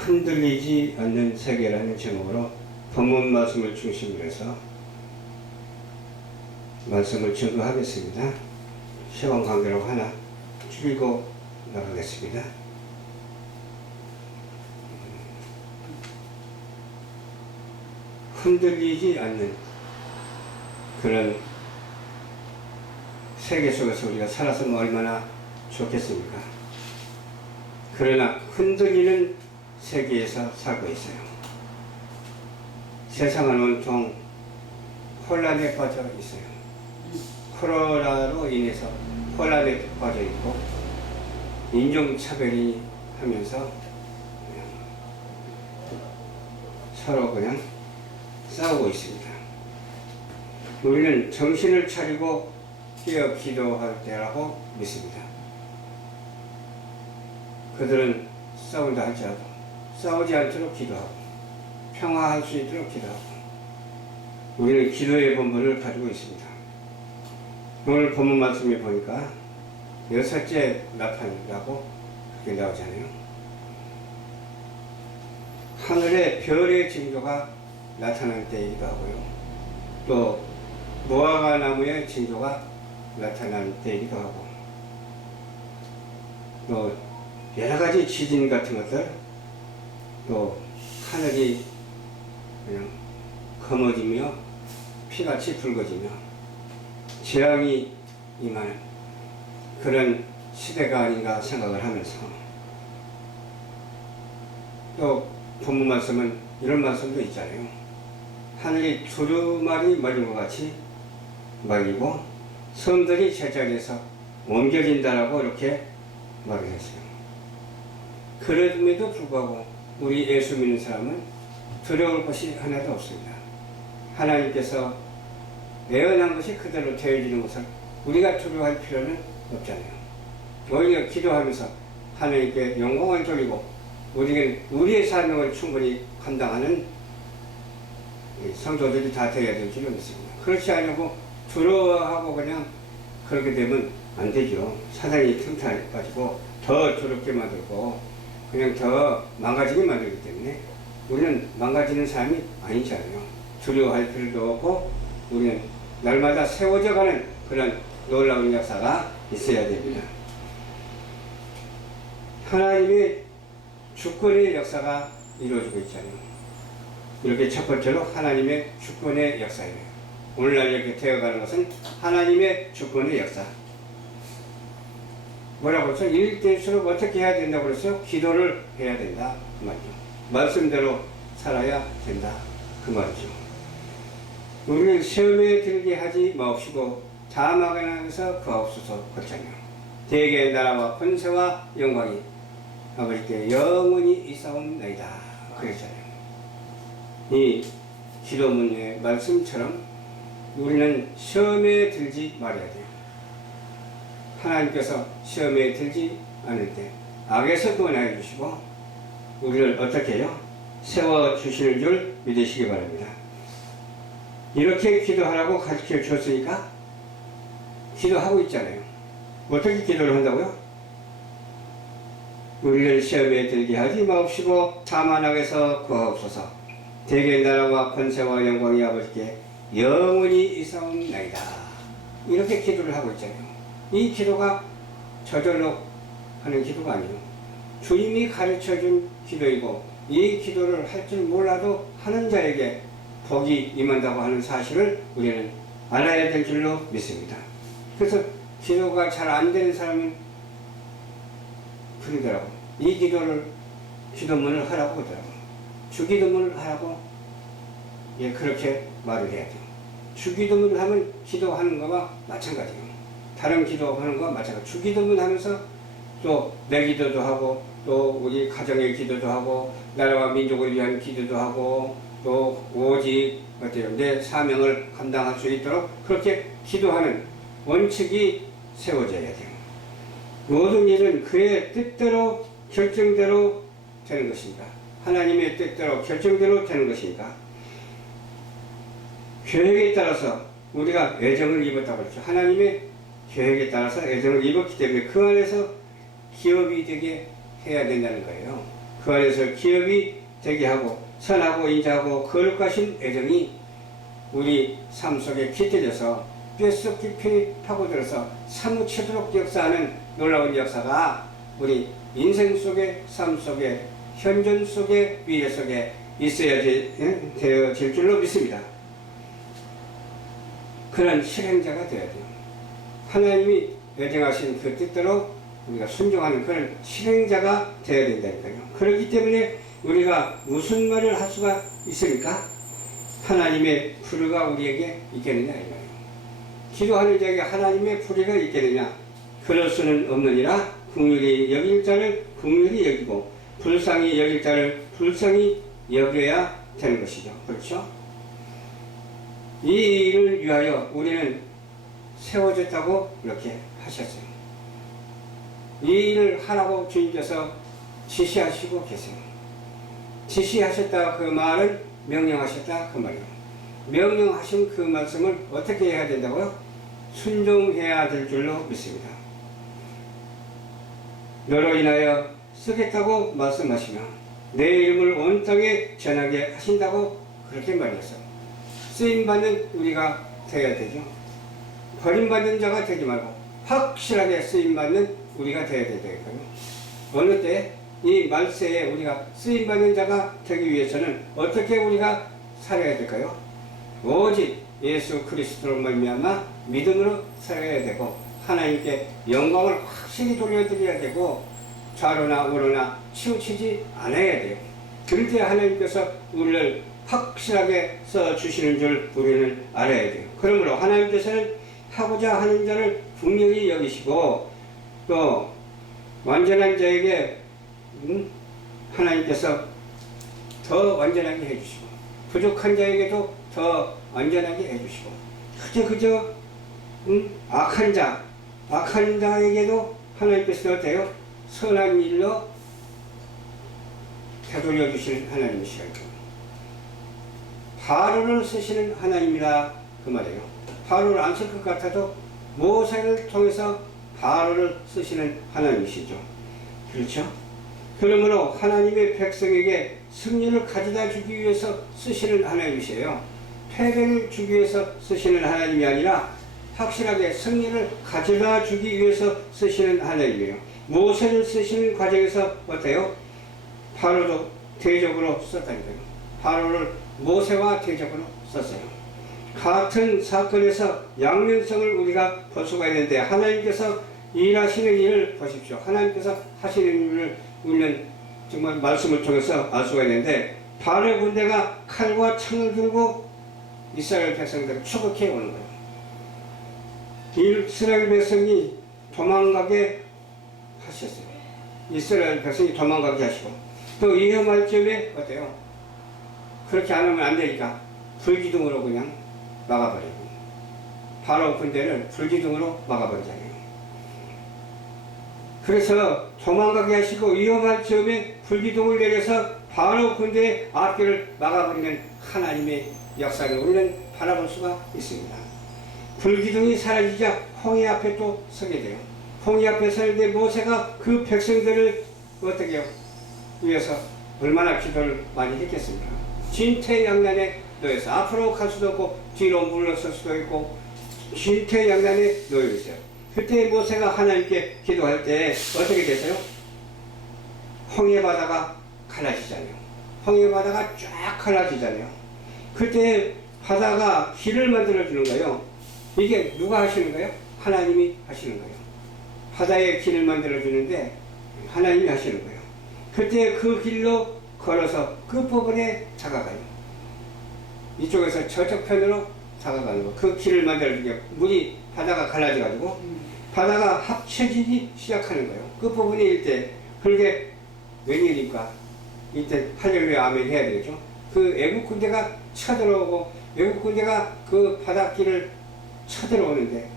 흔들리지 않는 세계라는 제목으로 본문 말씀을 중심으로 해서 말씀을 증거하겠습니다. 시간 관계로 하나 줄이고 나가겠습니다. 흔들리지 않는 그런 세계 속에서 우리가 살았으면 얼마나 좋겠습니까? 그러나 흔들리는 세계에서 살고 있어요. 세상은 온통 혼란에 빠져 있어요. 코로나로 인해서 혼란에 빠져 있고 인종차별이 하면서 서로 그냥 싸우고 있습니다. 우리는 정신을 차리고 깨어 기도할 때라고 믿습니다. 그들은 싸운다 할지라도 싸우지 않도록 기도하고 평화할 수 있도록 기도하고 우리는 기도의 본분을 가지고 있습니다. 오늘 본문 말씀에 보니까 여섯째 나타난다고 그렇게 나오잖아요. 하늘에 별의 징조가 나타날 때이기도 하고요. 또 무화과 나무의 징조가 나타날 때이기도 하고 또 여러가지 지진 같은 것들 또 하늘이 그냥 검어지며 피같이 붉어지며 재앙이 임하는 그런 시대가 아닌가 생각을 하면서 또 본문 말씀은 이런 말씀도 있잖아요. 하늘이 두루마리 말린 것 같이 말리고 섬들이 제자리에서 옮겨진다라고 이렇게 말을 했어요. 그럼에도 불구하고 우리 예수 믿는 사람은 두려울 것이 하나도 없습니다. 하나님께서 예언한 것이 그대로 되어지는 것을 우리가 두려워할 필요는 없잖아요. 오히려 기도하면서 하나님께 영광을 돌리고 우리는 우리의 사명을 충분히 감당하는 성도들이 다 되어야 될 줄로 믿습니다. 그렇지 않고 두려워하고 그냥 그렇게 되면 안 되죠. 사단이 틈타에 빠지고 더 두렵게 만들고 그냥 더 망가지게 만들기 때문에 우리는 망가지는 삶이 아니잖아요. 두려워할 필요도 없고 우리는 날마다 세워져가는 그런 놀라운 역사가 있어야 됩니다. 하나님의 주권의 역사가 이루어지고 있잖아요. 이렇게 첫 번째로 하나님의 주권의 역사예요. 오늘날 이렇게 되어가는 것은 하나님의 주권의 역사. 뭐라고 했어요? 일일수록 어떻게 해야 된다고 그랬어요? 기도를 해야 된다 그 말이죠. 말씀대로 살아야 된다 그 말이죠. 우리는 시험에 들게 하지 마옵시고 자막에 나가서 구하옵소서 그랬잖아요. 대개의 나라와 권세와 영광이 아버지께 영원히 있사옵나이다 그랬잖아요. 이 기도문의 말씀처럼 우리는 시험에 들지 말아야 돼요. 하나님께서 시험에 들지 않을 때 악에서 구원하여 주시고 우리를 어떻게 해요? 세워주실 줄 믿으시기 바랍니다. 이렇게 기도하라고 가르쳐 주셨으니까 기도하고 있잖아요. 어떻게 기도를 한다고요? 우리를 시험에 들게 하지 마옵시고 사만 악에서 구하옵소서. 대개 나라와 권세와 영광이 아버지께 영원히 있사옵나이다. 이렇게 기도를 하고 있잖아요. 이 기도가 저절로 하는 기도가 아니에요. 주님이 가르쳐준 기도이고 이 기도를 할 줄 몰라도 하는 자에게 복이 임한다고 하는 사실을 우리는 알아야 될 줄로 믿습니다. 그래서 기도가 잘 안 되는 사람은 그러더라고. 이 기도를 기도문을 하라고 하더라고. 주기도문을 하라고 그렇게 말을 해야 돼요. 주기도문을 하면 기도하는 거와 마찬가지예요. 다른 기도하는 거와 마찬가지. 주기도문 하면서 또 내 기도도 하고 또 우리 가정의 기도도 하고 나라와 민족을 위한 기도도 하고 또 오직 어때요? 내 사명을 감당할 수 있도록 그렇게 기도하는 원칙이 세워져야 돼요. 모든 일은 그의 뜻대로 결정대로 되는 것입니다. 하나님의 뜻대로 결정대로 되는 것이니까 계획에 따라서 우리가 애정을 입었다고 그랬죠. 하나님의 계획에 따라서 애정을 입었기 때문에 그 안에서 기업이 되게 해야 된다는 거예요. 그 안에서 기업이 되게 하고 선하고 인자하고 거룩하신 애정이 우리 삶 속에 깃들여서 뼛속 깊이 파고들어서 사무치도록 역사하는 놀라운 역사가 우리 인생 속에, 삶 속에, 현존 속에, 미래 속에 있어야지 되어질 줄로 믿습니다. 그런 실행자가 되어야 돼요. 하나님이 예정하신 그 뜻대로 우리가 순종하는 그런 실행자가 되어야 된다니까요. 그렇기 때문에 우리가 무슨 말을 할 수가 있습니까? 하나님의 불의가 우리에게 있겠느냐 이거예요. 기도하는 자에게 하나님의 불의가 있겠느냐? 그럴 수는 없느니라. 긍휼히 여길 자를 긍휼히 여기고 불쌍히 여길 자를 불쌍히 여겨야 되는 것이죠. 그렇죠? 이 일을 위하여 우리는 세워졌다고 이렇게 하셨어요. 이 일을 하라고 주님께서 지시하시고 계세요. 지시하셨다 그 말은 명령하셨다 그 말이에요. 명령하신 그 말씀을 어떻게 해야 된다고요? 순종해야 될 줄로 믿습니다. 너로 인하여 쓰겠다고 말씀하시며 내 이름을 온 땅에 전하게 하신다고 그렇게 말했어요. 쓰임받는 우리가 되어야 되죠. 버림받는 자가 되지 말고 확실하게 쓰임받는 우리가 되어야 되니까요. 어느 때 이 말세에 우리가 쓰임받는 자가 되기 위해서는 어떻게 우리가 살아야 될까요? 오직 예수 그리스도로 말미암아 믿음으로 살아야 되고 하나님께 영광을 확실히 돌려드려야 되고 좌로나 우로나 치우치지 않아야 돼요. 그럴 때 하나님께서 우리를 확실하게 써주시는 줄 우리는 알아야 돼요. 그러므로 하나님께서는 하고자 하는 자를 분명히 여기시고 또 완전한 자에게 하나님께서 더 완전하게 해주시고 부족한 자에게도 더 완전하게 해주시고 그저 악한 자에게도 하나님께서 어때요? 선한 일로 되돌려 주시는 하나님이시라요. 바로를 쓰시는 하나님이라 그 말이에요. 바로를 안 쓸 것 같아도 모세를 통해서 바로를 쓰시는 하나님이시죠. 그렇죠? 그러므로 하나님의 백성에게 승리를 가져다 주기 위해서 쓰시는 하나님이세요. 패배를 주기 위해서 쓰시는 하나님이 아니라 확실하게 승리를 가져다 주기 위해서 쓰시는 하나님이에요. 모세를 쓰시는 과정에서 어때요? 바로도 대적으로 썼다니까요. 바로를 모세와 대적으로 썼어요. 같은 사건에서 양면성을 우리가 볼 수가 있는데 하나님께서 일하시는 일을 보십시오. 하나님께서 하시는 일을 우리는 정말 말씀을 통해서 알 수가 있는데 바로 군대가 칼과 창을 들고 이스라엘 백성들을 추격해 오는 거예요. 이스라엘 백성이 도망가게 하셨어요. 이스라엘 백성이 도망가게 하시고 또 위험할 점에 어때요? 그렇게 안 하면 안 되니까 불기둥으로 그냥 막아버리고 바로 군대를 불기둥으로 막아버리잖아요. 그래서 도망가게 하시고 위험할 점에 불기둥을 내려서 바로 군대의 앞길을 막아버리는 하나님의 역사를 우리는 바라볼 수가 있습니다. 불기둥이 사라지자 홍해 앞에 또 서게 돼요. 홍해 앞에 서는데 모세가 그 백성들을 어떻게 해요? 위해서 얼마나 기도를 많이 했겠습니까? 진퇴양난에 놓여서 앞으로 갈 수도 없고 뒤로 물러설 수도 있고 진퇴양난에 놓여 있어요. 그때 모세가 하나님께 기도할 때 어떻게 되세요? 홍해 바다가 갈라지잖아요. 홍해 바다가 쫙 갈라지잖아요. 그때 바다가 길을 만들어 주는 거예요. 이게 누가 하시는 거예요? 하나님이 하시는 거예요. 바다에 길을 만들어 주는데 하나님이 하시는 거예요. 그때 그 길로 걸어서 끝부분에 다가가요. 이쪽에서 저쪽 편으로 다가가는 거. 그 길을 만들어 주게 물이 바다가 갈라져 가지고 바다가 합쳐지기 시작하는 거예요. 끝부분일 때 그게 웬일입니까? 이때 할렐루야 아멘 해야 되겠죠. 그 애국 군대가 쳐들어오고 외국 군대가 그 바닷길을 쳐들어오는데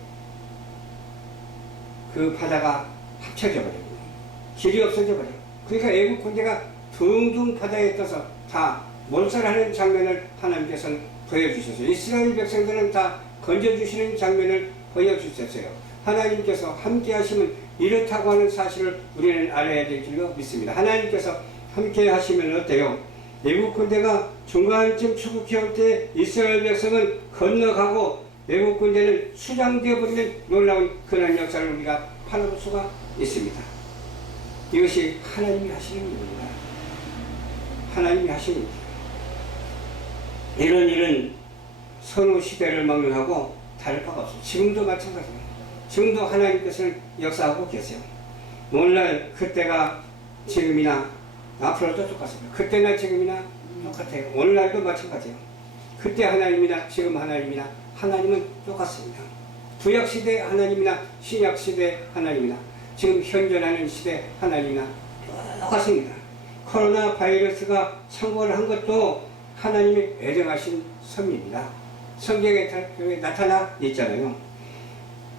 그 바다가 합쳐져 버리고 길이 없어져 버려요. 그러니까 애국 군대가 둥둥 바다에 떠서 다 몰살하는 장면을 하나님께서는 보여주셨어요. 이스라엘 백성들은 다 건져주시는 장면을 보여주셨어요. 하나님께서 함께 하시면 이렇다고 하는 사실을 우리는 알아야 될 줄로 믿습니다. 하나님께서 함께 하시면 어때요? 외국 군대가 중간쯤 추국해 올 때 이스라엘 백성은 건너가고 외국 군대는 수장되어 버리는 놀라운 그런 역사를 우리가 바라볼 수가 있습니다. 이것이 하나님이 하시는 일입니다. 하나님이 하시는 일이에요. 이런 선후 시대를 막론하고 다를 바가 없어요. 지금도 마찬가지예요. 지금도 하나님께서는 역사하고 계세요. 오늘날 그때가 지금이나 앞으로도 똑같습니다. 그때나 지금이나 똑같아요. 오늘날도 마찬가지예요. 그때 하나님이나 지금 하나님이나 하나님은 똑같습니다. 구약시대 하나님이나 신약시대 하나님이나 지금 현존하는 시대 하나님이나 똑같습니다. 코로나 바이러스가 창궐을 한 것도 하나님이 애정하신 섭리입니다. 성경에 나타나 있잖아요.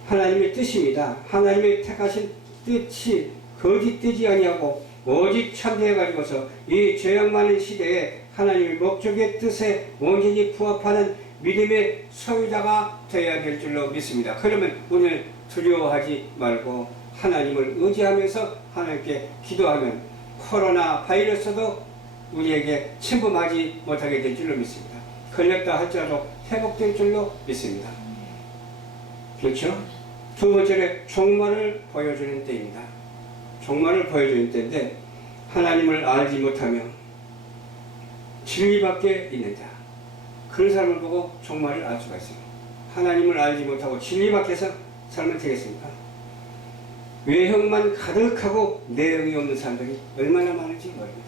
하나님의 뜻입니다. 하나님의 택하신 뜻이 거짓 되지 아니하고 오직 참되어가지고서 이 죄악 많은 시대에 하나님의 목적의 뜻에 온전히 부합하는 믿음의 소유자가 되어야 될 줄로 믿습니다. 그러면 오늘 두려워하지 말고 하나님을 의지하면서 하나님께 기도하면 코로나 바이러스도 우리에게 침범하지 못하게 될 줄로 믿습니다. 걸렸다 할지라도 회복될 줄로 믿습니다. 그렇죠? 두 번째로 종말을 보여주는 때입니다. 종말을 보여주는 때인데 하나님을 알지 못하며 진리 밖에 있는 자, 그런 사람을 보고 종말을 알 수가 있어요. 하나님을 알지 못하고 진리 밖에서 살면 되겠습니까? 외형만 가득하고 내용이 없는 사람들이 얼마나 많은지 모릅니다.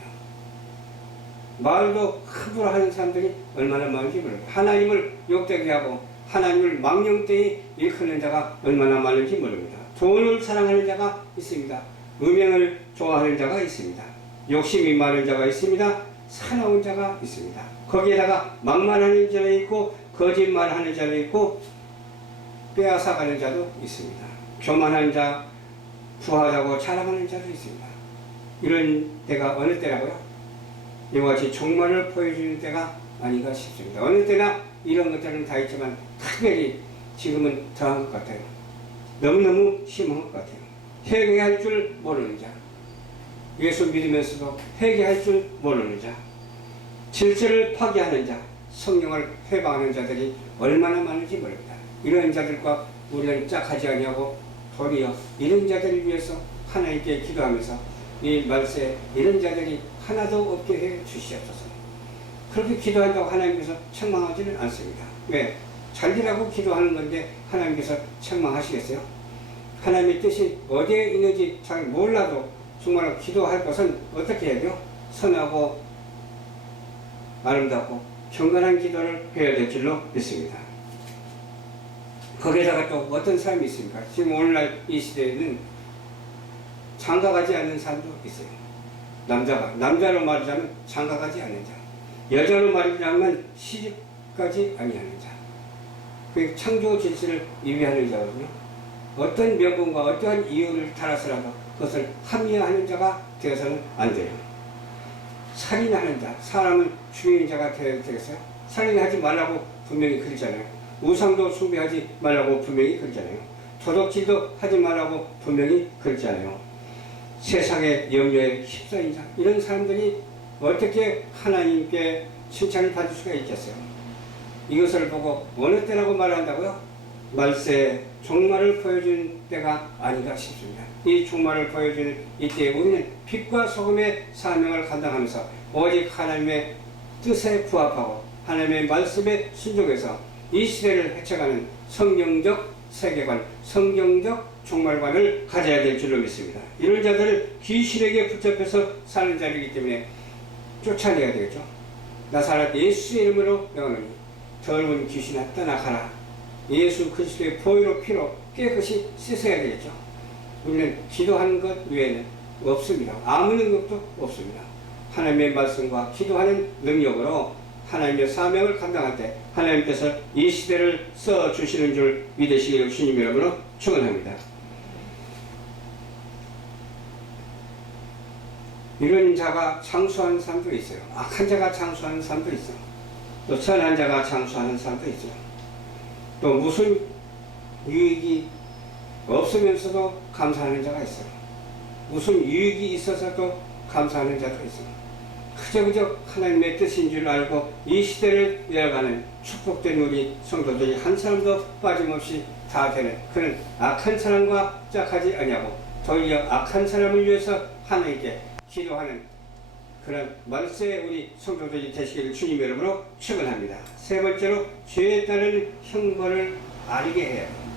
말도 함부로 하는 사람들이 얼마나 많은지 모릅니다. 하나님을 욕되게 하고 하나님을 망령되이 일컫는 자가 얼마나 많은지 모릅니다. 돈을 사랑하는 자가 있습니다. 음행을 좋아하는 자가 있습니다. 욕심이 많은 자가 있습니다. 사나운 자가 있습니다. 거기에다가 막말하는 자도 있고 거짓말하는 자도 있고 빼앗아가는 자도 있습니다. 교만한 자, 부하다고 자랑하는 자도 있습니다. 이런 때가 어느 때라고요? 이와 같이 종말을 보여주는 때가 아닌가 싶습니다. 어느 때나 이런 것들은 다 있지만 특별히 지금은 더한 것 같아요. 너무너무 심한 것 같아요. 회개할 줄 모르는 자, 예수 믿으면서도 회개할 줄 모르는 자, 질서를 파괴하는 자, 성령을 회방하는 자들이 얼마나 많은지 모릅니다. 이런 자들과 우리는 짝하지 아니하고 도리어 이런 자들을 위해서 하나님께 기도하면서 이 말세 이런 자들이 하나도 없게 해 주시옵소서. 그렇게 기도한다고 하나님께서 책망하지는 않습니다. 왜? 잘되라고 기도하는 건데 하나님께서 책망하시겠어요? 하나님의 뜻이 어디에 있는지 잘 몰라도 정말 기도할 것은 어떻게 해야 돼요? 선하고 아름답고 경건한 기도를 해야 될 줄로 믿습니다. 거기에다가 또 어떤 사람이 있습니까? 지금 오늘날 이 시대에는 장가가지 않는 사람도 있어요. 남자로 말하자면 장가가지 않는 자, 여자로 말하자면 시집가지 아니하는 자, 그 창조 질서를 위배하는 자거든요. 어떤 명분과 어떠한 이유를 따라서라도 그것을 합리화하는 자가 되어서는 안 돼요. 살인하는 자, 사람을 죽이는 자가 되어야 되겠어요? 살인하지 말라고 분명히 그러잖아요. 우상도 숭배하지 말라고 분명히 그러잖아요. 도덕질도 하지 말라고 분명히 그러잖아요. 세상의 염려에 휩싸인 자, 이런 사람들이 어떻게 하나님께 칭찬을 받을 수가 있겠어요? 이것을 보고 어느 때라고 말한다고요? 말세 종말을 보여주는 때가 아닌가 싶습니다. 이 종말을 보여주는 이때에 우리는 빛과 소금의 사명을 감당하면서 오직 하나님의 뜻에 부합하고 하나님의 말씀에 순종해서 이 시대를 헤쳐가는 성경적 세계관, 성경적 종말관을 가져야 될 줄로 믿습니다. 이런 자들을 귀신에게 붙잡혀서 사는 자들이기 때문에 쫓아내야 되겠죠. 나사렛 예수의 이름으로 명하노니 더러운 귀신아 떠나가라. 예수 그리스도의 보혈로 피로 깨끗이 씻어야 되겠죠. 우리는 기도하는 것 외에는 없습니다. 아무 능력도 없습니다. 하나님의 말씀과 기도하는 능력으로 하나님의 사명을 감당할 때 하나님께서 이 시대를 써주시는 줄 믿으시기를 주님 이름으로 축원합니다. 이런 자가 장수하는 사람도 있어요. 악한 자가 장수하는 사람도 있어요. 또 선한 자가 장수하는 사람도 있어요. 또 무슨 유익이 없으면서도 감사하는 자가 있어요. 무슨 유익이 있어서도 감사하는 자도 있습니다. 그저 하나님의 뜻인 줄 알고 이 시대를 이어가는 축복된 우리 성도들이 한 사람도 빠짐없이 다 되는 그런 악한 사람과 짝하지 아니하고 도리어 악한 사람을 위해서 하나님께 기도하는 그런 말세 우리 성도들이 되시기를 주님 이름으로 축원합니다. 세 번째로 죄에 따른 형벌을 알게 해야 돼요.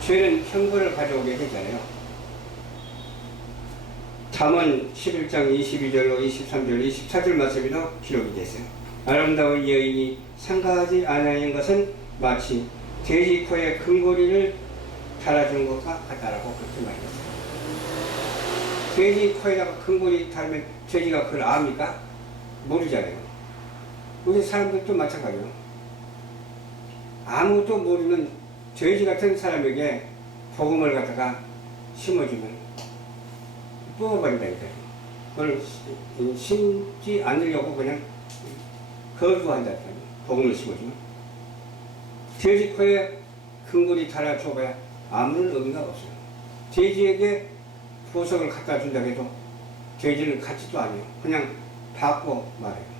죄는 형벌을 가져오게 되잖아요. 잠언 11장 22절로 23절 24절 말씀에도 기록이 됐어요. 아름다운 여인이 상가하지 않은 것은 마치 돼지 코에 금고리를 달아준 것과 같다라고 그렇게 말했어요. 돼지 코에다가 금고리 달면 돼지가 그걸 압니까? 모르잖아요. 우리 사람들도 마찬가지예요. 아무것도 모르는 돼지 같은 사람에게 복음을 갖다가 심어주면 뽑아버린다니까요. 그걸 심지 않으려고 그냥 거부한다니까요. 복음을 심어주면. 돼지 코에 금고리 달아줘봐야 아무런 의미가 없어요. 돼지에게 보석을 갖다 준다고 해도 돼지는 갖지도 않아요. 그냥 받고 말해요.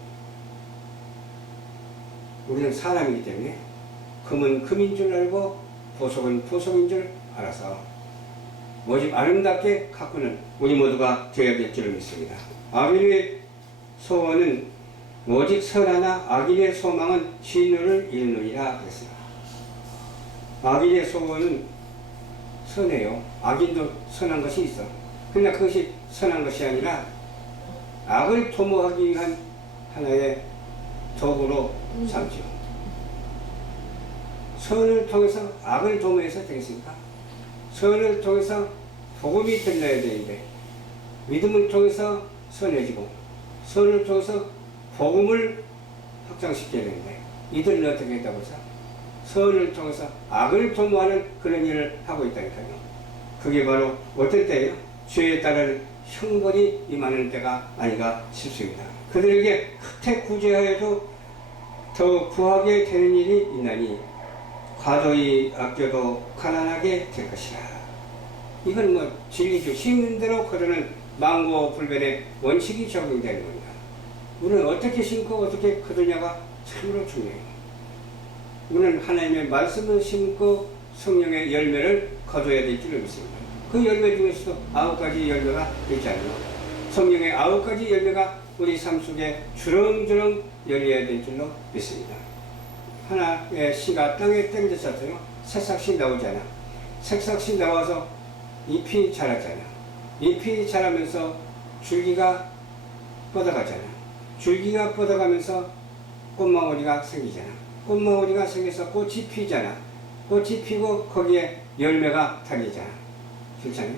우리는 사람이기 때문에 금은 금인 줄 알고 보석은 보석인 줄 알아서 오직 아름답게 가꾸는 우리 모두가 되어야 될 줄을 믿습니다. 아벨의 소원은 오직 선하나 악인의 소망은 진노를 이루느니라 그랬습니다. 악인의 소원은 선해요. 악인도 선한 것이 있어. 그러나 그것이 선한 것이 아니라 악을 도모하기 위한 하나의 도구로 삼죠. 선을 통해서 악을 도모해서 되겠습니까? 선을 통해서 복음이 들려야 되는데 믿음을 통해서 선해지고 선을 통해서 복음을 확장시켜야 되는데 이들은 어떻게 했다고 해서 선을 통해서 악을 도모하는 그런 일을 하고 있다니까요. 그게 바로 어떨 때예요? 죄에 따른 형벌이 임하는 때가 아닌가 싶습니다. 그들에게 흑태 구제하여도 더욱 구하게 되는 일이 있나니 과도히 아껴도 가난하게 될 것이라. 이건 뭐 진리죠. 심는 대로 거두는 망고불변의 원칙이 적용되는 겁니다. 우리는 어떻게 심고 어떻게 거두냐가 참으로 중요해요. 우리는 하나님의 말씀을 심고 성령의 열매를 거둬야 될 줄을 믿습니다. 그 열매 중에서도 9가지 열매가 있잖아요. 성령의 9가지 열매가 우리 삶 속에 주렁주렁 열려야 될 줄로 믿습니다. 하나의 씨가 땅에 땡겨졌어요. 새싹씨 나오잖아. 새싹씨 나와서 잎이 자라잖아. 잎이 자라면서 줄기가 뻗어가잖아. 줄기가 뻗어가면서 꽃망울이가 생기잖아. 꽃망울이가 생겨서 꽃이 피잖아. 꽃이 피고 거기에 열매가 달리잖아. 그렇잖아요.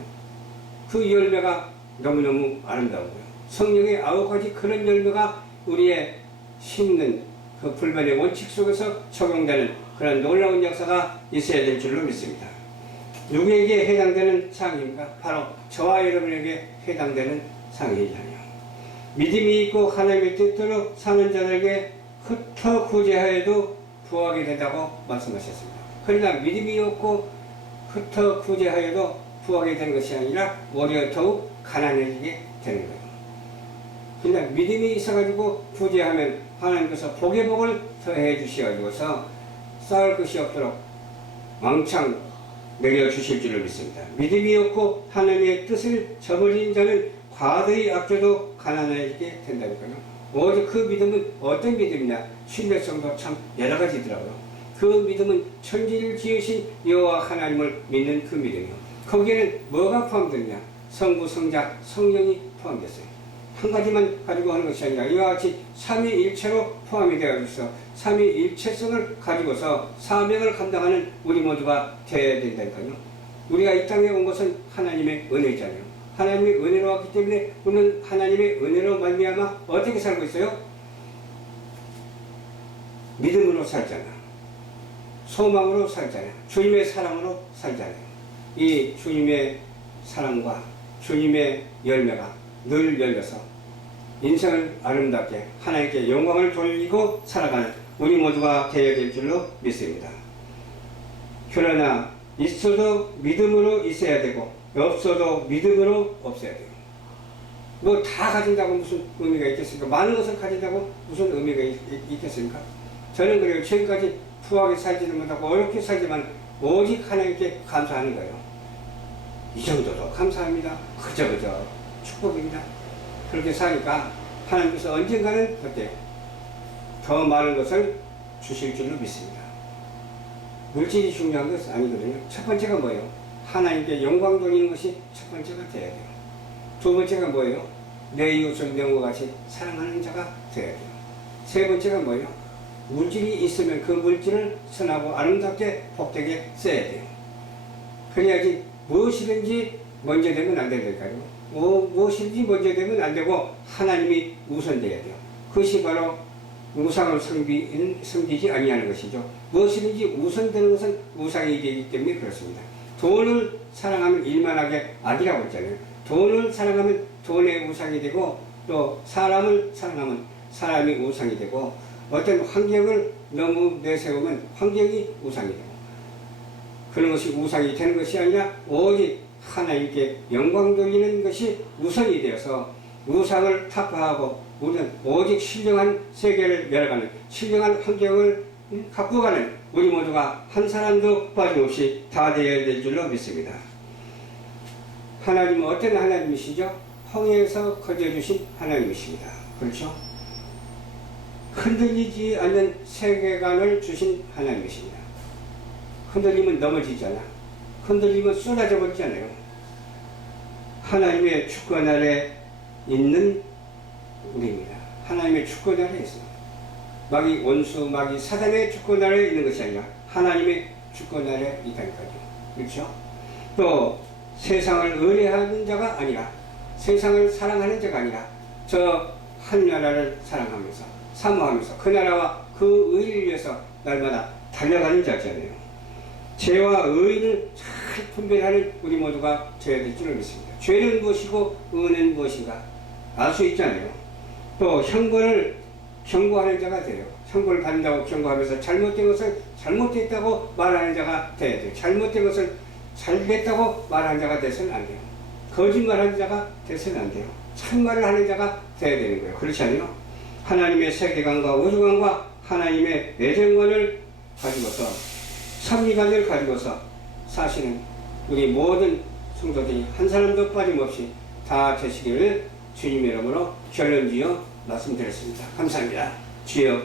그 열매가 너무너무 아름다운 거예요. 성령의 9가지 그런 열매가 우리의 심는 그 불변의 원칙 속에서 적용되는 그런 놀라운 역사가 있어야 될 줄로 믿습니다. 누구에게 해당되는 사항입니까? 바로 저와 여러분에게 해당되는 사항이잖아요. 믿음이 있고 하나님의 뜻대로 사는 자들에게 흩어 구제하여도 부하게 된다고 말씀하셨습니다. 그러나 믿음이 없고 흩어 구제하여도 부하게 되는 것이 아니라 오히려 더욱 가난해지게 되는 거예요. 그러나 믿음이 있어가지고 구제하면 하나님께서 복의 복을 더해 주셔가지고서 쌓을 것이 없도록 왕창 내려주실 줄을 믿습니다. 믿음이 없고 하나님의 뜻을 저버린 자는 과도히 아껴도 가난해지게 된다니까요. 오직 그 믿음은 어떤 믿음이냐? 신뢰성도 참 여러 가지더라고요. 그 믿음은 천지를 지으신 여호와 하나님을 믿는 그 믿음이요. 거기에는 뭐가 포함되느냐? 성부, 성자, 성령이 포함됐어요. 한 가지만 가지고 하는 것이 아니라 이와 같이 삼위일체로 포함이 되어 있어 삼위일체성을 가지고서 사명을 감당하는 우리 모두가 되어야 된다니까요. 우리가 이 땅에 온 것은 하나님의 은혜잖아요. 하나님의 은혜로 왔기 때문에 우리는 하나님의 은혜로 말미암아 어떻게 살고 있어요? 믿음으로 살잖아. 소망으로 살잖아요. 주님의 사랑으로 살잖아요. 이 주님의 사랑과 주님의 열매가 늘 열려서 인생을 아름답게 하나님께 영광을 돌리고 살아가는 우리 모두가 되어야 될 줄로 믿습니다. 그러나 있어도 믿음으로 있어야 되고 없어도 믿음으로 없어야 돼요. 뭐 다 가진다고 무슨 의미가 있겠습니까? 많은 것을 가진다고 무슨 의미가 있겠습니까? 저는 그래요. 지금까지 부하게 살지는 못하고 어렵게 살지만 오직 하나님께 감사하는 거예요. 이 정도도 감사합니다. 그저 축복입니다. 그렇게 사니까 하나님께서 언젠가는 그때 더 많은 것을 주실 줄로 믿습니다. 물질이 중요한 것은 아니거든요. 첫 번째가 뭐예요? 하나님께 영광 돌리는 것이 첫 번째가 돼야 돼요. 두 번째가 뭐예요? 내 이웃을 명과 같이 사랑하는 자가 돼야 돼요. 세 번째가 뭐예요? 물질이 있으면 그 물질을 선하고 아름답게 복되게 써야 돼요. 그래야지 무엇이든지 먼저 되면 안 되니까요. 무엇이든지 먼저 되면 안 되고 하나님이 우선돼야 돼요. 그것이 바로 우상을 섬기지 아니하는 것이죠. 무엇이든지 우선되는 것은 우상이 되기 때문에 그렇습니다. 돈을 사랑하면 일만하게 악이라고 했잖아요. 돈을 사랑하면 돈의 우상이 되고 또 사람을 사랑하면 사람이 우상이 되고 어떤 환경을 너무 내세우면 환경이 우상이 되고 그런 것이 우상이 되는 것이 아니라 오직 하나님께 영광 돌리는 것이 우선이 되어서 우상을 타파하고 우리는 오직 신령한 세계를 열어가는 신령한 환경을 갖고 가는 우리 모두가 한 사람도 빠짐없이 다 되어야 될 줄로 믿습니다. 하나님은 어떤 하나님이시죠? 홍해에서 거저주신 하나님이십니다. 그렇죠? 흔들리지 않는 세계관을 주신 하나님이십니다. 흔들리면 넘어지잖아. 흔들리면 쏟아져 버리잖아요. 하나님의 주권 아래 있는 우리입니다. 하나님의 주권 아래 있어요. 마귀 원수, 마귀 사단의 주권 아래 있는 것이 아니라 하나님의 주권 아래 있다니까요. 그렇죠? 또 세상을 의뢰하는 자가 아니라 세상을 사랑하는 자가 아니라 저 한 나라를 사랑하면서 사모하면서 그 나라와 그 의를 위해서 날마다 달려가는 자잖아요. 죄와 의를 잘 분별하는 우리 모두가 되어야 될 줄을 믿습니다. 죄는 무엇이고 의는 무엇인가 알 수 있잖아요. 또 형벌을 경고하는 자가 돼요. 형벌을 받는다고 경고하면서 잘못된 것을 잘못됐다고 말하는 자가 돼야 돼요. 잘못된 것을 잘됐다고 말하는 자가 돼서는 안 돼요. 거짓말하는 자가 돼서는 안 돼요. 참말을 하는 자가 돼야 되는 거예요. 그렇지 않아요? 하나님의 세계관과 우주관과 하나님의 애정관을 가지고서 섭리관을 가지고서 사시는 우리 모든 성도들이 한 사람도 빠짐없이 다 되시기를 주님의 이름으로 결론지어 말씀드렸습니다. 감사합니다. 주여